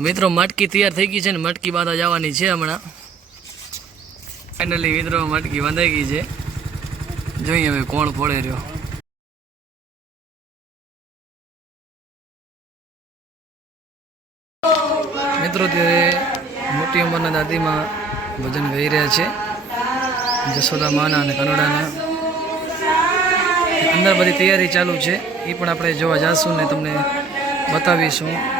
મિત્રો મટકી તૈયાર થઈ ગઈ છે ને મટકી બાંધવા જવાની છે હમણાં ફાઇનલી મિત્રો મટકી બંધાઈ ગઈ છે જોઈએ હવે કોણ ફોડે રહ્યો મિત્રો ત્યારે મોટી ઉંમરના દાદીમાં ભજન ગાઈ રહ્યા છે જશોદા માના અને કનોડાના અંદર બધી તૈયારી ચાલુ છે એ પણ આપણે જોવા જઈશું ને તમને બતાવીશું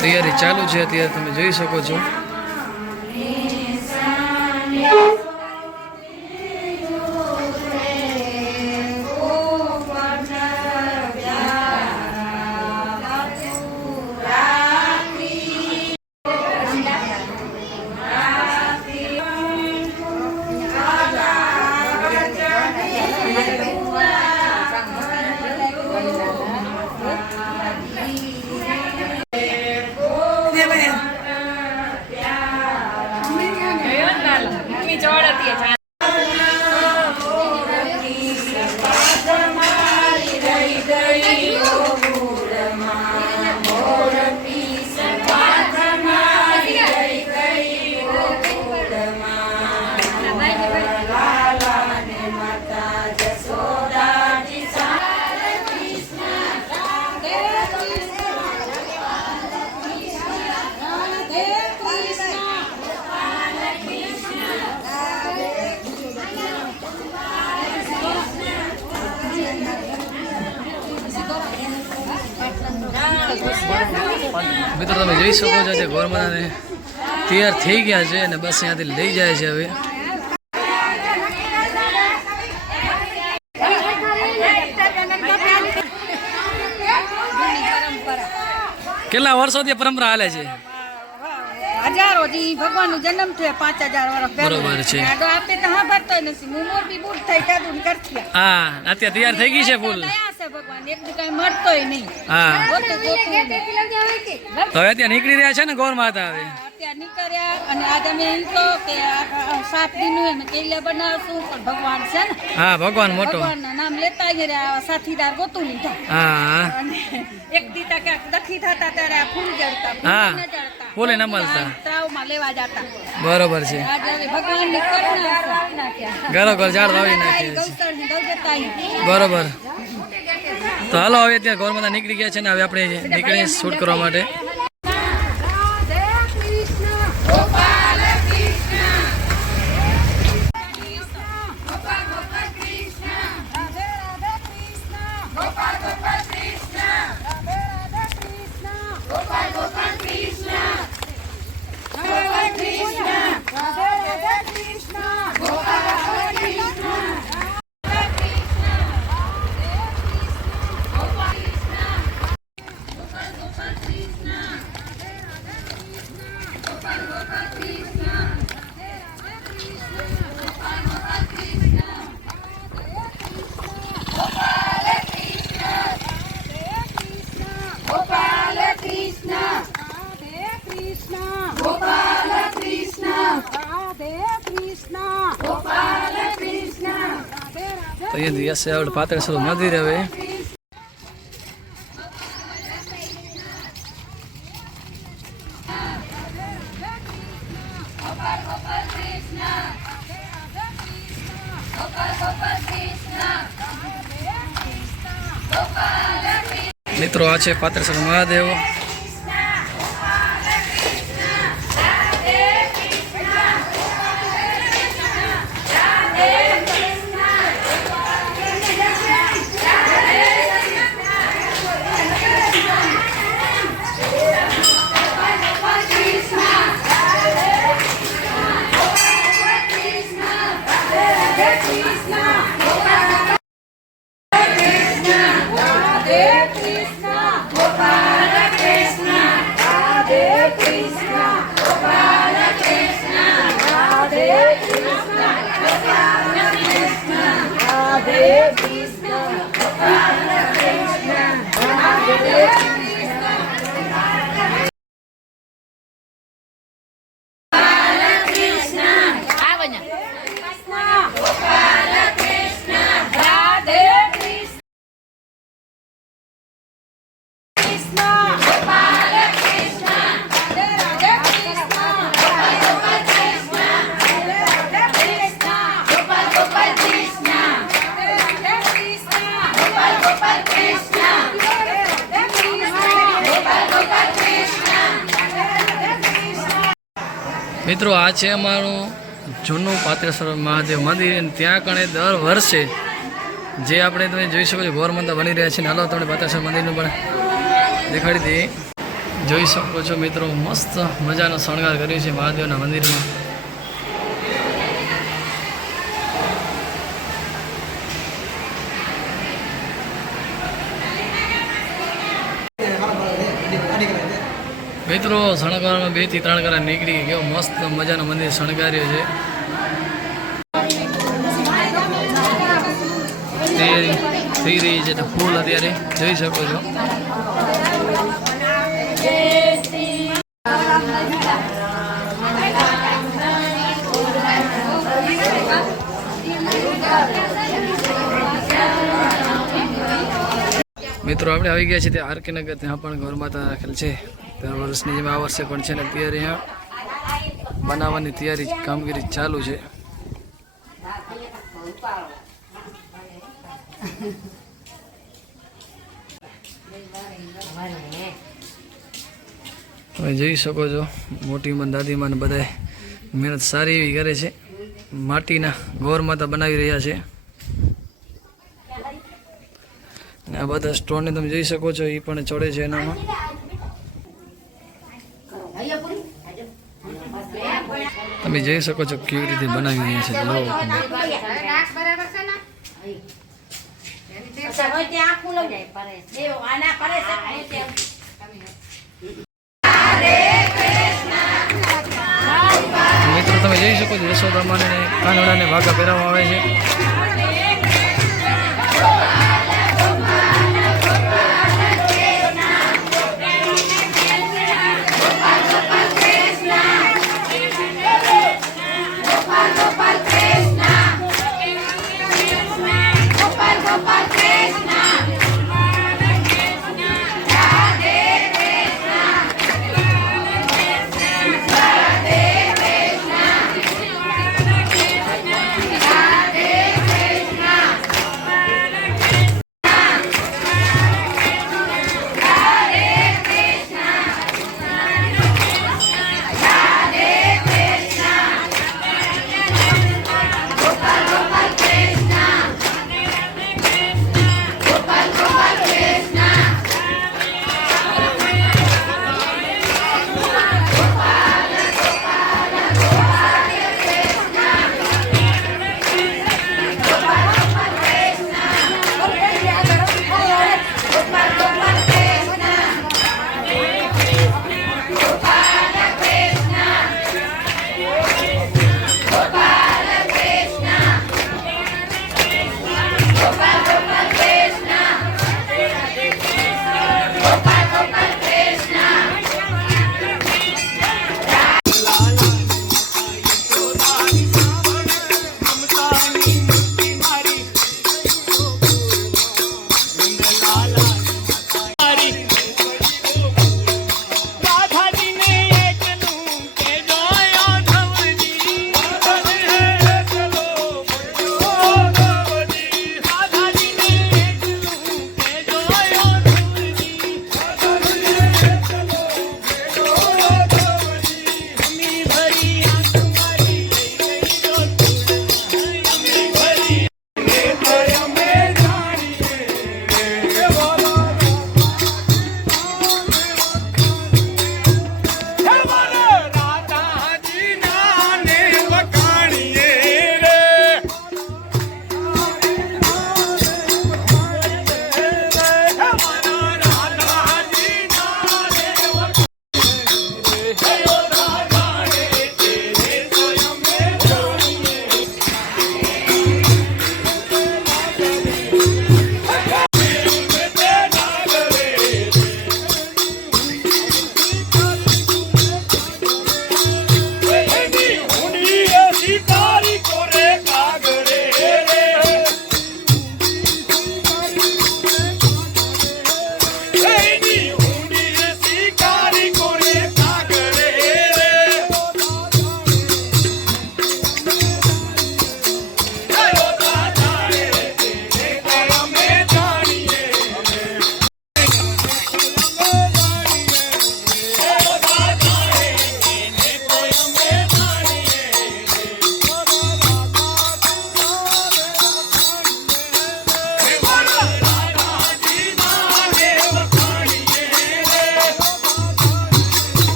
તૈયારી ચાલુ છે અત્યારે તમે જોઈ શકો છો મિત્રો તમે જોઈ શકો છો જે ગોરમાને તૈયાર થઈ ગયા છે અને બસ અહીંયાથી લઈ જાય છે હવે કેટલા વર્ષોથી પરંપરા હાલે છે હજારો જી ભગવાન નું જન્મ થયો 5000 વર્ષ બરોબર છે આપે તો હા ભરતો નથી મુમોર બી બુટ થઈ કાદું કરતી હા અત્યારે તૈયાર થઈ ગઈ છે ફૂલ ભગવાન એક કઈ મળતોય નહીં હા અત્યારે તો અત્યારે નીકળી રહ્યા છે ને ગોર માતા હવે નીકળ્યા અને આજ અમે એમ તો કે 7 દિનનું એમ કેલે બનાવશું પણ ભગવાન છે ને હા ભગવાન મોટો ભગવાનના નામ લેતા ગયા સાથીદાર ગોતું લીધા હા અને એક દીતા કે દખી થતા ત્યારે આ ફૂલ જડતા હા ન જડતા ફૂલે ન મળતા તાવમાં લેવા જતા બરોબર છે આજ હવે ભગવાનની કરુણા નાખ્યા ઘરો ઘર ઝાડ વાવી નાખીએ છે ગૌસળની ગૌજતાઈ બરોબર તો હાલો હવે અત્યારે ગોરમાતા નીકળી ગયા છે ને હવે આપણે નીકળીએ શૂટ કરવા માટે તો ये दिया से और पात्र मंदिर है मित्रों आ पात्र महादेव મિત્રો આ છે અમારું જૂનું પાત્રેશ્વર મહાદેવ મંદિર અને ત્યાં કણે દર વર્ષે જે આપણે તમે જોઈ શકો છો ગોરમંતા બની રહ્યા છે ને હાલો તમને પાત્રેશ્વર મંદિરનું પણ દેખાડી દઈએ. જોઈ શકો છો મિત્રો મસ્ત મજાનો શણગાર કર્યો છે મહાદેવના મંદિરમાં. મિત્રો શણગારમાં 2 થી 3 કરા નીકળી ગયો. મસ્ત મજાનો મંદિર શણગાર્યો છે. થઈ રહી છે તો ફૂલ અત્યારે જોઈ શકો છો. મિત્રો આપણે આવી ગયા છીએ ત્યાં આરકે નગર. ત્યાં પણ ગૌરમાતા રાખેલ છે. દર વર્ષની જેમ આ વર્ષે પણ છે ને અત્યારે અહીંયા બનાવવાની તૈયારી કામગીરી ચાલુ છે. તમે જોઈ શકો છો મોટી ઉંમર દાદીમાં બધા મહેનત સારી એવી કરે છે. માટીના ગૌરમાતા બનાવી રહ્યા છે. આ બધા સ્ટોનને તમે જોઈ શકો છો એ પણ ચડે છે એનામાં. તમે જોઈ શકો છો કેવી રીતે બનાવી રહ્યા છે. મિત્રો તમે જોઈ શકો છો યશોદામાને કાનડાને ભાગા પહેરાવવામાં આવે છે.